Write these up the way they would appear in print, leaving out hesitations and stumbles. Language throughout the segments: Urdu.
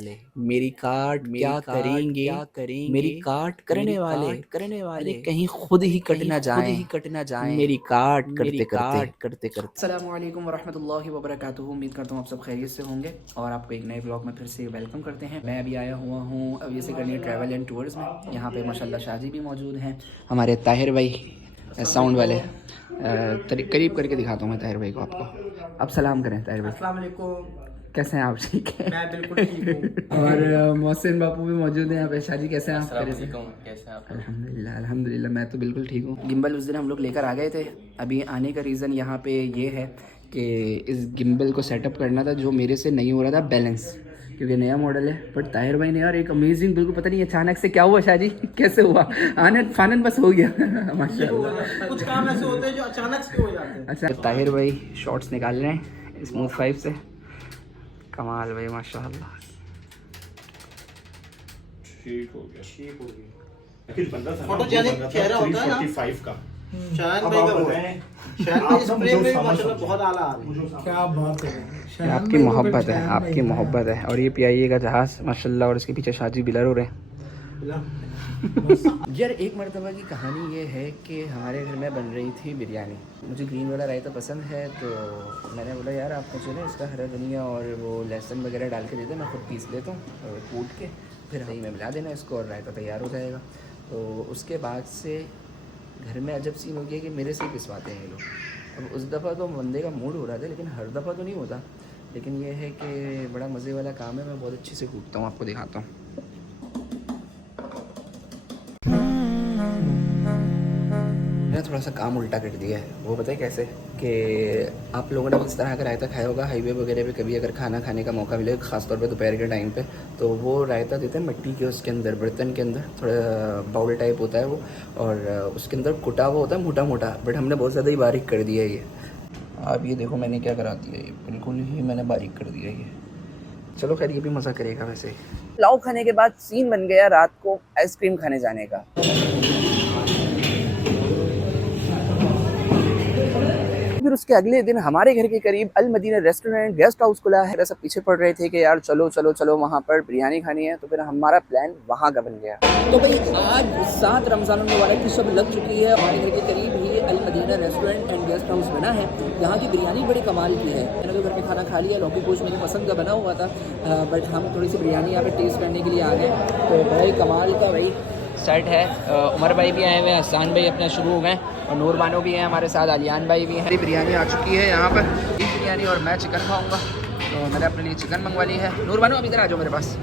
میری کاٹ کیا کریں گے میری کاٹ کرنے والے، ارے کہیں خود ہی کٹ نہ جائیں میری کاٹ کرتے کرتے۔ السلام علیکم ورحمۃ اللہ وبرکاتہ، امید کرتا ہوں آپ سب خیریت سے ہوں گے اور آپ کو ایک نئے بلاگ میں پھر سے ویلکم کرتے ہیں۔ میں ابھی آیا ہوا ہوں ابھی سے کرنی ٹریول اینڈ ٹورز میں، یہاں پہ ماشاء اللہ شاہ جی بھی موجود ہیں، ہمارے طاہر بھائی ساؤنڈ والے، قریب کر کے دکھاتا ہوں میں طاہر بھائی کو آپ کو۔ اب سلام کریں طاہر بھائی۔ السلام علیکم، کیسے ہیں آپ؟ ٹھیک ہے، میں بالکل ٹھیک ہوں۔ اور محسن باپو بھی موجود ہیں یہاں پہ۔ شاہ جی کیسے ہیں آپ؟ السلام علیکم، کیسے ہیں آپ؟ الحمدللہ میں تو بالکل ٹھیک ہوں۔ گمبل اس دن ہم لوگ لے کر آ گئے تھے، ابھی آنے کا ریزن یہاں پہ یہ ہے کہ اس گمبل کو سیٹ اپ کرنا تھا جو میرے سے نہیں ہو رہا تھا بیلنس، کیونکہ نیا ماڈل ہے۔ بٹ طاہر بھائی نے یار ایک امیزنگ، بالکل پتہ نہیں اچانک سے کیا ہوا شاہ جی، کیسے ہوا، آنن فانن بس ہو گیا ماشاء اللہ۔ کچھ کام ایسے ہوتے ہیں جو اچانک سے ہو جاتے ہیں۔ اچھا طاہر بھائی شارٹس نکال رہے ہیں اسموتھ 5 سے، کمال بھائی ماشاء اللہ۔ ٹھیک ہو گیا، فوٹو جینک چہرہ ہوتا ہے نا 35 کا۔ شاہین بھائی کا وہ ہے، شاہین بھائی اسپرے میں بھی ماشاءاللہ بہت اعلیٰ آ رہی ہے۔ کیا بات ہے، آپ کی محبت ہے، آپ کی محبت ہے۔ اور یہ پی آئی اے کا جہاز ماشاء اللہ، اور اس کے پیچھے شاہ جی بلر ہو رہے ہیں۔ یار ایک مرتبہ کی کہانی یہ ہے کہ ہمارے گھر میں بن رہی تھی بریانی، مجھے گرین والا رائتا پسند ہے، تو میں نے بولا یار آپ مجھے نا اس کا ہرا دھنیا اور وہ لہسن وغیرہ ڈال کے دے دیں، میں خود پیس لیتا ہوں اور کوٹ کے پھر دہی میں ملا دینا اس کو اور رائتا تیار ہو جائے گا۔ تو اس کے بعد سے گھر میں عجب سین ہو گیا کہ میرے سے ہی پسواتے ہیں یہ لوگ۔ اب اس دفعہ تو بندے کا موڈ ہو رہا تھا، لیکن ہر دفعہ تو نہیں ہوتا، لیکن یہ ہے کہ بڑا مزے والا کام ہے، میں بہت اچھے سے کوٹتا ہوں، آپ کو دکھاتا ہوں۔ میں نے تھوڑا سا کام الٹا کر دیا ہے، وہ پتہ ہے کیسے، کہ آپ لوگوں نے اس طرح کا رائتا کھایا ہوگا ہائی وے وغیرہ پہ، کبھی اگر کھانا کھانے کا موقع ملے خاص طور پہ دوپہر کے ٹائم پہ، تو وہ رائتا دیتے ہیں مٹی کے اس کے اندر برتن کے اندر، تھوڑا باؤل ٹائپ ہوتا ہے وہ، اور اس کے اندر کٹا ہوا ہوتا ہے موٹا موٹا، بٹ ہم نے بہت زیادہ ہی باریک کر دیا ہے یہ۔ اب یہ دیکھو میں نے کیا کرا دیا، یہ بالکل ہی میں نے باریک کر دیا یہ۔ چلو خیر یہ بھی مزہ کرے گا ویسے۔ پلاؤ کھانے کے بعد سین بن گیا رات کو آئس کریم کھانے جانے کا۔ پھر اس کے اگلے دن ہمارے گھر کے قریب المدینہ ریسٹورنٹ گیسٹ ہاؤس کھلا ہے، سب پیچھے پڑ رہے تھے کہ یار چلو چلو چلو وہاں پر بریانی کھانی ہے، تو پھر ہمارا پلان وہاں کا بن گیا۔ تو بھائی آج 7 رمضان المبارک کی شب لگ چکی ہے، ہمارے گھر کے قریب ہی المدینہ ریسٹورنٹ اینڈ گیسٹ ہاؤس بنا ہے، یہاں کی بریانی بڑی کمال کی ہے۔ میں نے تو گھر پہ کھانا کھا لیا، لوکی گوشت میری پسند کا بنا ہوا تھا، بٹ ہم تھوڑی سی بریانی یہاں پہ ٹیسٹ کرنے کے لیے آ گئے، تو بڑے کمال کا بھائی سیٹ ہے۔ عمر بھائی بھی آئے ہوئے ہیں، احسان بھائی اپنا شروع ہو گئے، اور نور بانو بھی ہیں ہمارے ساتھ، علیان بھائی بھی ہیں۔ بریانی آ چکی ہے یہاں پر، بیف بریانی، اور میں چکن کھاؤں گا، تو میں نے اپنے لیے چکن منگوا لی ہے۔ نور بانو اب ادھر آ جاؤ میرے پاس۔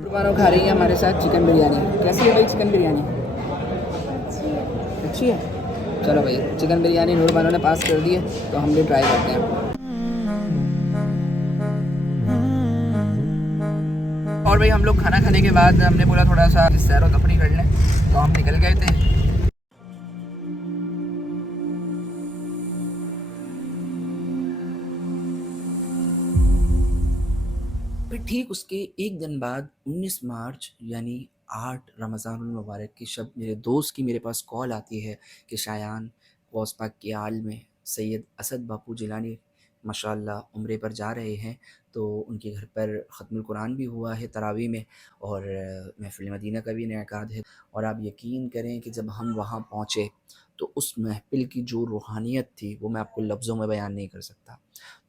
نور بانو کھا رہی ہے ہمارے ساتھ چکن بریانی۔ کیسی ہے بھائی چکن بریانی؟ اچھی ہے۔ چلو بھائی چکن بریانی نور بانو نے پاس کر دی ہے، تو ہم بھی ٹرائی کرتے ہیں۔ اور بھائی ہم لوگ کھانا کھانے کے بعد ہم نے بولا تھوڑا سا سیر و تفریح کر لیں، تو ہم نکل گئے تھے۔ پھر ٹھیک اس کے ایک دن بعد 19 مارچ یعنی 8 رمضان المبارک کی شب میرے دوست کی میرے پاس کال آتی ہے کہ شایان غوث پاک کی آل میں سید اسد باپو جیلانی ماشاء اللہ عمرے پر جا رہے ہیں، تو ان کے گھر پر ختم القرآن بھی ہوا ہے تراویح میں، اور محفل مدینہ کا بھی انعقاد ہے۔ اور آپ یقین کریں کہ جب ہم وہاں پہنچے تو اس محفل کی جو روحانیت تھی وہ میں آپ کو لفظوں میں بیان نہیں کر سکتا۔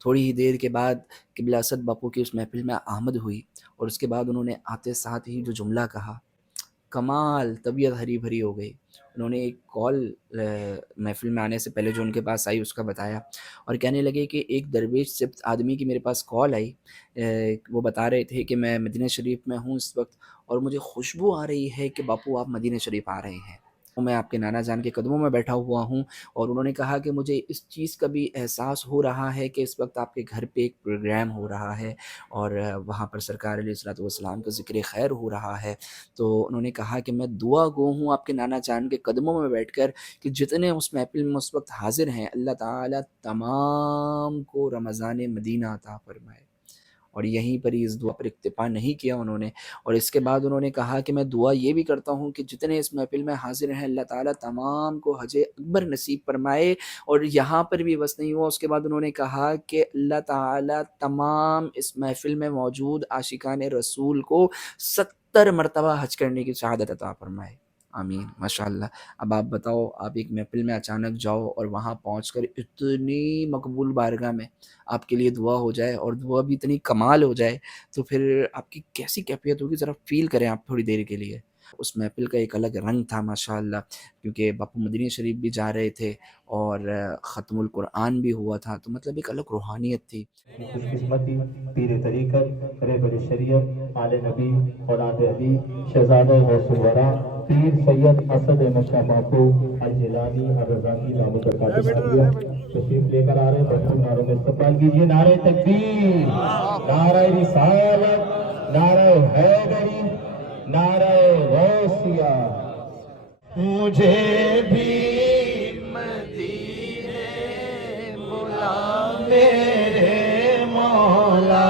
تھوڑی ہی دیر کے بعد قبلہ اسد باپو کی اس محفل میں آمد ہوئی، اور اس کے بعد انہوں نے آتے ساتھ ہی جو جملہ کہا، کمال، طبیعت ہری بھری ہو گئی۔ انہوں نے ایک کال محفل میں آنے سے پہلے جو ان کے پاس آئی اس کا بتایا، اور کہنے لگے کہ ایک درویش سے آدمی کی میرے پاس کال آئی، وہ بتا رہے تھے کہ میں مدینہ شریف میں ہوں اس وقت، اور مجھے خوشبو آ رہی ہے کہ باپو آپ مدینہ شریف آ رہے ہیں، میں آپ کے نانا جان کے قدموں میں بیٹھا ہوا ہوں۔ اور انہوں نے کہا کہ مجھے اس چیز کا بھی احساس ہو رہا ہے کہ اس وقت آپ کے گھر پہ ایک پروگرام ہو رہا ہے، اور وہاں پر سرکار علیہ الصلوۃ والسلام کا ذکر خیر ہو رہا ہے۔ تو انہوں نے کہا کہ میں دعا گو ہوں آپ کے نانا جان کے قدموں میں بیٹھ کر کہ جتنے اس محفل میں اس وقت حاضر ہیں، اللہ تعالیٰ تمام کو رمضان مدینہ عطا فرمائے۔ اور یہیں پر ہی اس دعا پر اکتفا نہیں کیا انہوں نے، اور اس کے بعد انہوں نے کہا کہ میں دعا یہ بھی کرتا ہوں کہ جتنے اس محفل میں حاضر ہیں اللہ تعالیٰ تمام کو حج اکبر نصیب فرمائے، اور یہاں پر بھی بس نہیں ہوا، اس کے بعد انہوں نے کہا کہ اللہ تعالیٰ تمام اس محفل میں موجود عاشقان رسول کو 70 مرتبہ حج کرنے کی شہادت عطا فرمائے، آمین ماشاءاللہ۔ اب آپ بتاؤ، آپ ایک محفل میں اچانک جاؤ اور وہاں پہنچ کر اتنی مقبول بارگاہ میں آپ کے لیے دعا ہو جائے اور دعا بھی اتنی کمال ہو جائے، تو پھر آپ کی کیسی کیفیت ہوگی، ذرا فیل کریں آپ تھوڑی دیر کے لیے۔ اس محفل کا ایک الگ رنگ تھا ماشاءاللہ، کیونکہ باپو مدنی شریف بھی جا رہے تھے اور ختم القرآن بھی ہوا تھا، تو مطلب ایک الگ روحانیت تھی۔ خوش قسمتی پیر طریقت رہبر شریعت آل نبی اولاد حبیب شہزادہ غوث الورا پیر سید اسد احمد شاہ باپو الجیلانی الرضاقی دامت برکاتہ عالیہ تشریف لے کر آ رہے ہیں، بھرپور نعروں میں استقبال کیجیے۔ نعرہ تکبیر، نعرہ رسالت، نعرہ حیدری، نعرہ غوثیہ۔ مجھے بھی مدینے بلا میرے مولا،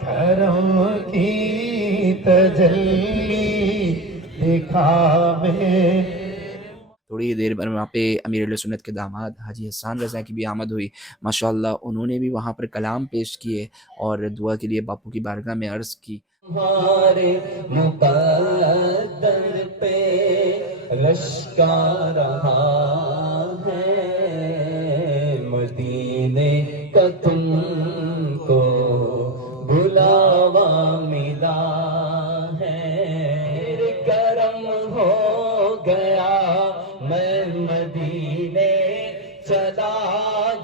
کرم کی تجلی دکھا میں۔ تھوڑی دیر بعد وہاں پہ امیر اہل سنت کے داماد حاجی حسان رضا کی بھی آمد ہوئی ماشاءاللہ، انہوں نے بھی وہاں پر کلام پیش کیے اور دعا کے لیے باپو کی بارگاہ میں عرض کی۔ ہمارے مقدر پہ لشکر رہا ہے، مدینے کا تم کو بلاوا ملا ہے، کرم ہو گیا میں مدینے چلا،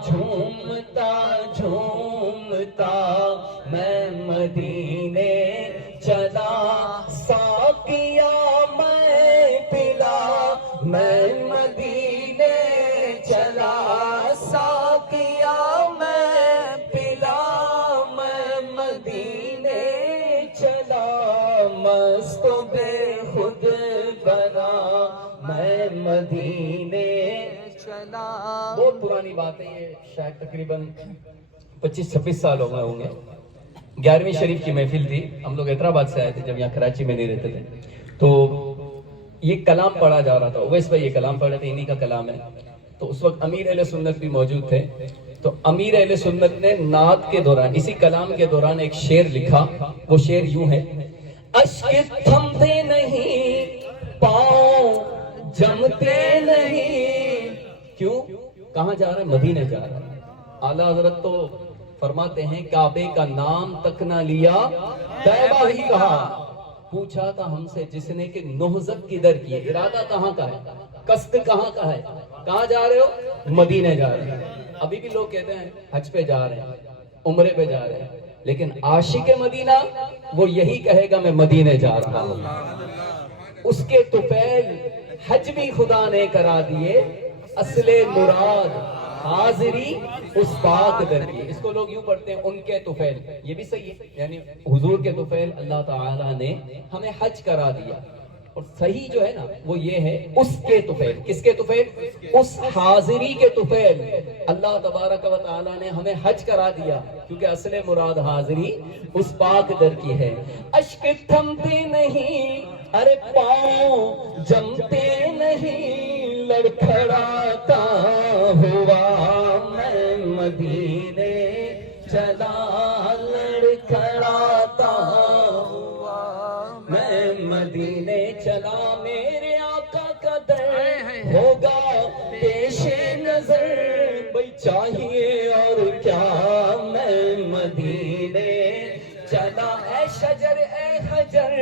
جھومتا جھومتا میں مدینے چلا، ساقیا میں پلا میں مدینے چلا، ساقیا میں پلا میں مدینے چلا، مست و بے خود بنا میں مدینے چلا۔ بہت پرانی بات ہے یہ، شاید تقریباً 25-26 سال ہو گئے ہوں گے۔ 11ویں شریف کی محفل تھی، ہم لوگ حیدرآباد سے آئے تھے جب یہاں کراچی میں نہیں رہتے تھے، تو یہ کلام پڑھا جا رہا تھا، اویس بھائی یہ کلام پڑھ رہے تھے، انہی کا کلام ہے، تو اس وقت امیر اہل سنت بھی موجود تھے، تو امیر اہل سنت نے نعت کے دوران اسی کلام کے دوران ایک شعر لکھا، وہ شعر یوں ہے: اشک تھمتے نہیں، پاؤں جمتے نہیں۔ کیوں؟ کہاں جا رہا ہے؟ مدینے جا رہا ہے۔ اعلیٰ حضرت تو فرماتے ہیں کعبے کا نام تک نہ لیا، طیبہ ہی کہا، پوچھا تھا ہم سے جس نے کہ نہضت کدھر کی ہے، ارادہ کہاں کا ہے، قصد کہاں کا ہے، کہاں جا رہے ہو؟ مدینے جا رہے ہیں۔ ابھی بھی لوگ کہتے ہیں حج پہ جا رہے ہیں، عمرے پہ جا رہے ہیں، لیکن عاشق مدینہ وہ یہی کہے گا میں مدینے جا رہا ہوں۔ اس کے طفیل حج بھی خدا نے کرا دیے، اصل مراد حاضری اس پاک در کی۔ اس کو لوگ یوں پڑھتے ہیں ان کے طفیل، یہ بھی صحیح ہے، یعنی حضور کے طفیل اللہ تعالیٰ نے ہمیں حج کرا دیا، اور صحیح جو ہے نا وہ یہ ہے اس کے طفیل۔ کس کے طفیل؟ اس حاضری کے طفیل۔ اللہ تبارک و تعالیٰ نے ہمیں حج کرا دیا کیونکہ اصل مراد حاضری اس پاک در کی ہے۔ اشک تھمتے نہیں، ارے پاؤں جمتے نہیں، لڑکھڑاتا ہوا میں مدینے چلا، لڑکھڑاتا ہوا میں مدینے چلا، میرے آقا کا در ہوگا پیش نظر، بھئی چاہیے اور کیا میں مدینے چلا۔ اے شجر اے حجر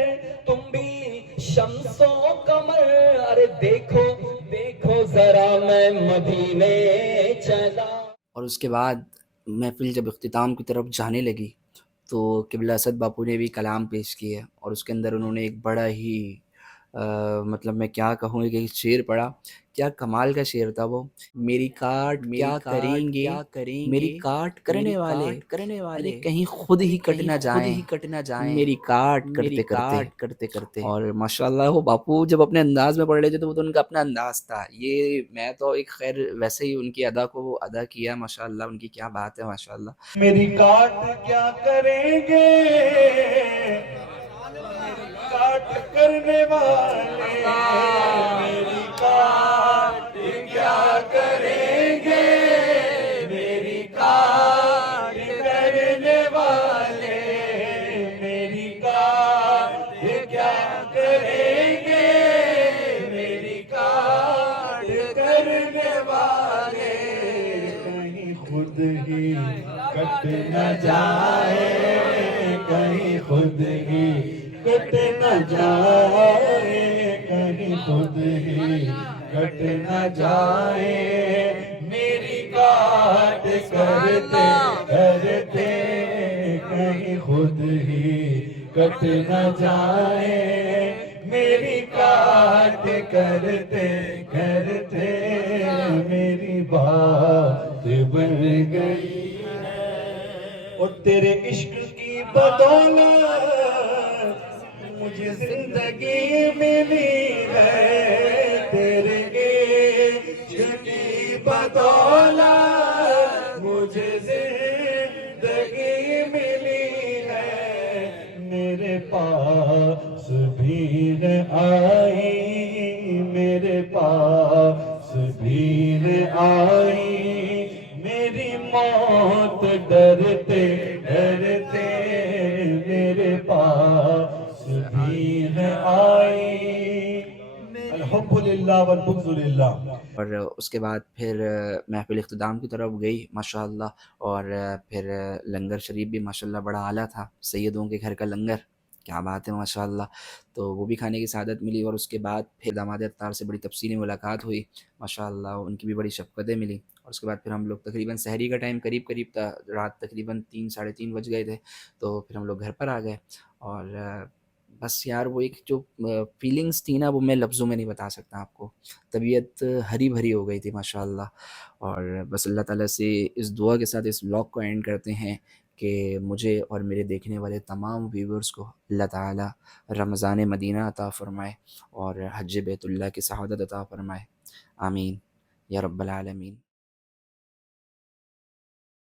تم بھی شمس و قمر، ارے دیکھو دیکھو ذرا میں مدینے چلا۔ اور اس کے بعد محفل جب اختتام کی طرف جانے لگی تو قبلہ اسد باپو نے بھی کلام پیش کیے، اور اس کے اندر انہوں نے ایک بڑا ہی مطلب میں کیا کہوں کہ ایک شعر پڑھا، کیا کمال کا شعر تھا وہ، میری کاٹ کیا کریں گے میری کاٹ کرنے والے، ارے کہیں خود ہی کٹ نہ جائیں میری کاٹ کرتے کرتے اور ماشاءاللہ وہ باپو جب اپنے انداز میں پڑھ رہے تھے تو وہ تو ان کا اپنا انداز تھا، یہ میں تو ایک خیر ویسے ہی ان کی ادا کو وہ ادا کیا، ماشاءاللہ ان کی کیا بات ہے ماشاءاللہ. میری کاٹ کیا کریں گے کاٹ کرنے والے، میری کاٹ کیا کریں گے میری کاٹ کرنے والے، میری کاٹ کیا کریں گے میری کاٹ کرنے والے، کہیں خود ہی کٹ نہ جائے کہیں خود ہی کٹ نہ جائے کہیں خود ہی کٹ نہ جائے، میری کاٹ کرتے کرتے کہیں خود ہی کٹ نہ جائے، میری کاٹ کرتے کرتے میری بات بن گئی اور تیرے عشق کی بدولت مجھے زندگی ملی ہے، تیرے عشق کی بدولت مجھے زندگی ملی ہے، میرے پاس بھی نہ آئی میرے پاس بھی نہ آئی، میری موت ڈرتے ڈرتے میرے پاس بھی نہ آئی، الحب للہ والبغض للہ. اور اس کے بعد پھر محفل اختتام کی طرف گئی ماشاءاللہ، اور پھر لنگر شریف بھی ماشاءاللہ بڑا اعلیٰ تھا، سیدوں کے گھر کا لنگر، کیا بات ہے ماشاءاللہ، تو وہ بھی کھانے کی سعادت ملی، اور اس کے بعد پھر داماد اطہار سے بڑی تفصیلی ملاقات ہوئی ماشاءاللہ، ان کی بھی بڑی شفقتیں ملی، اور اس کے بعد پھر ہم لوگ تقریباً سحری کا ٹائم قریب قریب تھا، رات تقریباً 3 ساڑھے 3 بج گئے تھے، تو پھر ہم لوگ گھر پر آ گئے، اور بس یار وہ ایک جو فیلنگس تھی نا وہ میں لفظوں میں نہیں بتا سکتا آپ کو، طبیعت ہری بھری ہو گئی تھی ماشاءاللہ. اور بس اللہ تعالیٰ سے اس دعا کے ساتھ اس ولاگ کو اینڈ کرتے ہیں کہ مجھے اور میرے دیکھنے والے تمام ویورز کو اللہ تعالیٰ رمضان مدینہ عطا فرمائے اور حج بیت اللہ کی سعادت عطا فرمائے، آمین یا رب العالمین.